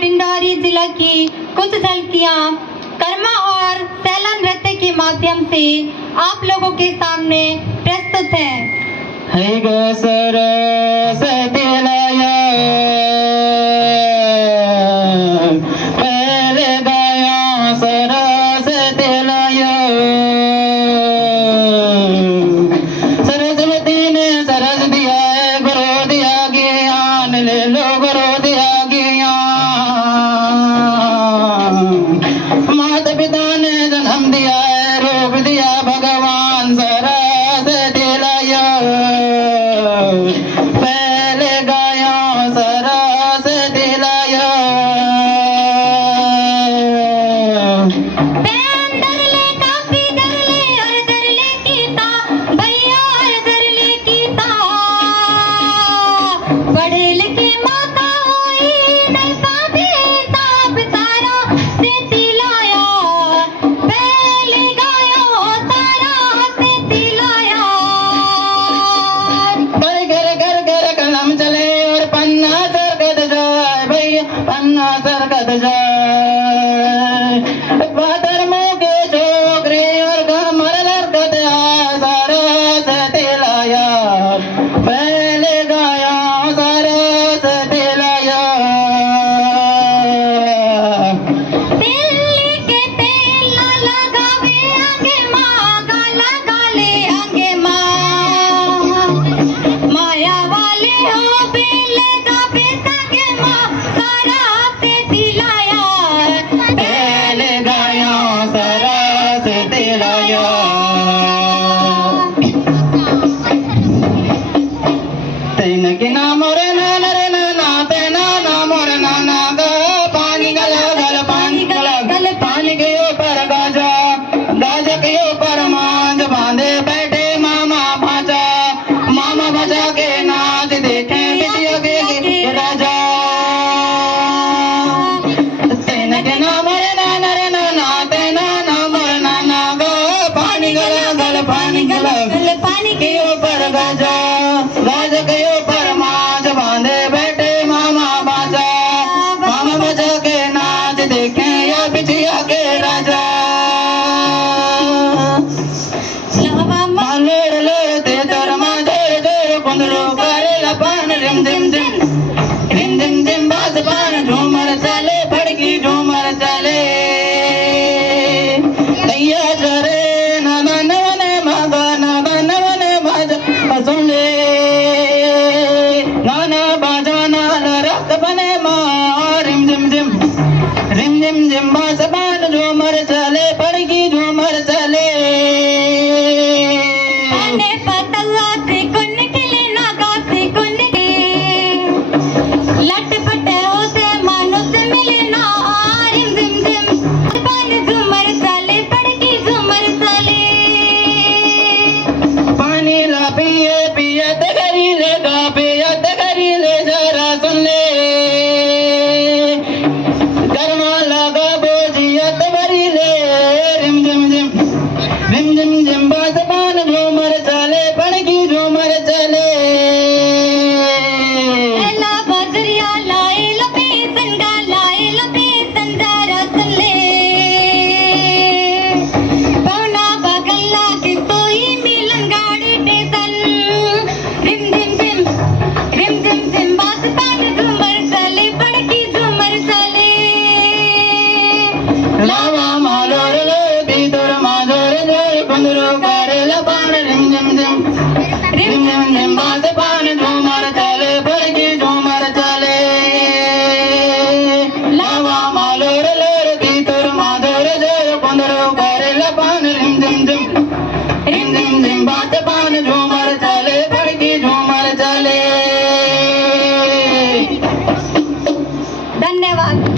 डिंडौरी जिला की कुछ झलकियां कर्मा और सैला नृत्य के माध्यम से आप लोगों के सामने प्रस्तुत है। माता पिता ने जन्म दिया है, रूप दिया भगवान सरस्वती लाया, पहले गाया सरस्वती लाया। पढ़े लिखे माता हुई नहीं पापी साब सारा से तिलाया, पहले गायो सारा से तिलाया। घर घर घर कलम चले और पन्ना सरकत जाए भैया, पन्ना सरकत जाए। धर्मों के छोकरे और कमर लरकत आए सरस्वती लाया, पहले गाया सरस्वती लाया। दिल्ली के तेल लगावे आगे माँ, लगा ले आगे माँ, माया वाले हो बेले का बेसगे माँ, सारा से दिलाया, पहले गाया सरस्वती लाया। तेन के नाम रे नान रे नाना, तेना नाम रे नाना गा, पानी गला गल पानी गला गल, पानी के ऊपर गाजा, गाजा के ऊपर मांझ बांधे बैठे मामा भाजा, मामा भाजा के नाच देखे बिटिया के राजा। तेन के नाम रे नाना, तेना नाम रे नाना गा, पानी गला गल पानी गला गल, पानी के ऊपर गाजा, गाजा के ऊपर मांझ बांधे बैठे मामा बाजा, मामा बाजा के नाच देखे या बिटिया के राजा। मालेर लेते तरमा जोर जोर कुंदरू करे लपान, रिम झिम झिम रिम झिम झिम बाज पान, झूमर चले फड़की झूमर चले। दैया चरे नाना नवने मागा, नागा नवने बाजा सुन ले, गाना बाजाना रक्त बने माँ, रिम झिम झिम बाज पान, झूमर चले फड़की झूमर चले। पाने पतंगा से कुन खिले, नागा से कुन के, लटपटे होते मनुष्य मिले ना, रिम झिम झिम पानी झूमर चले, पड़की झूमर चले। पानी ला पिए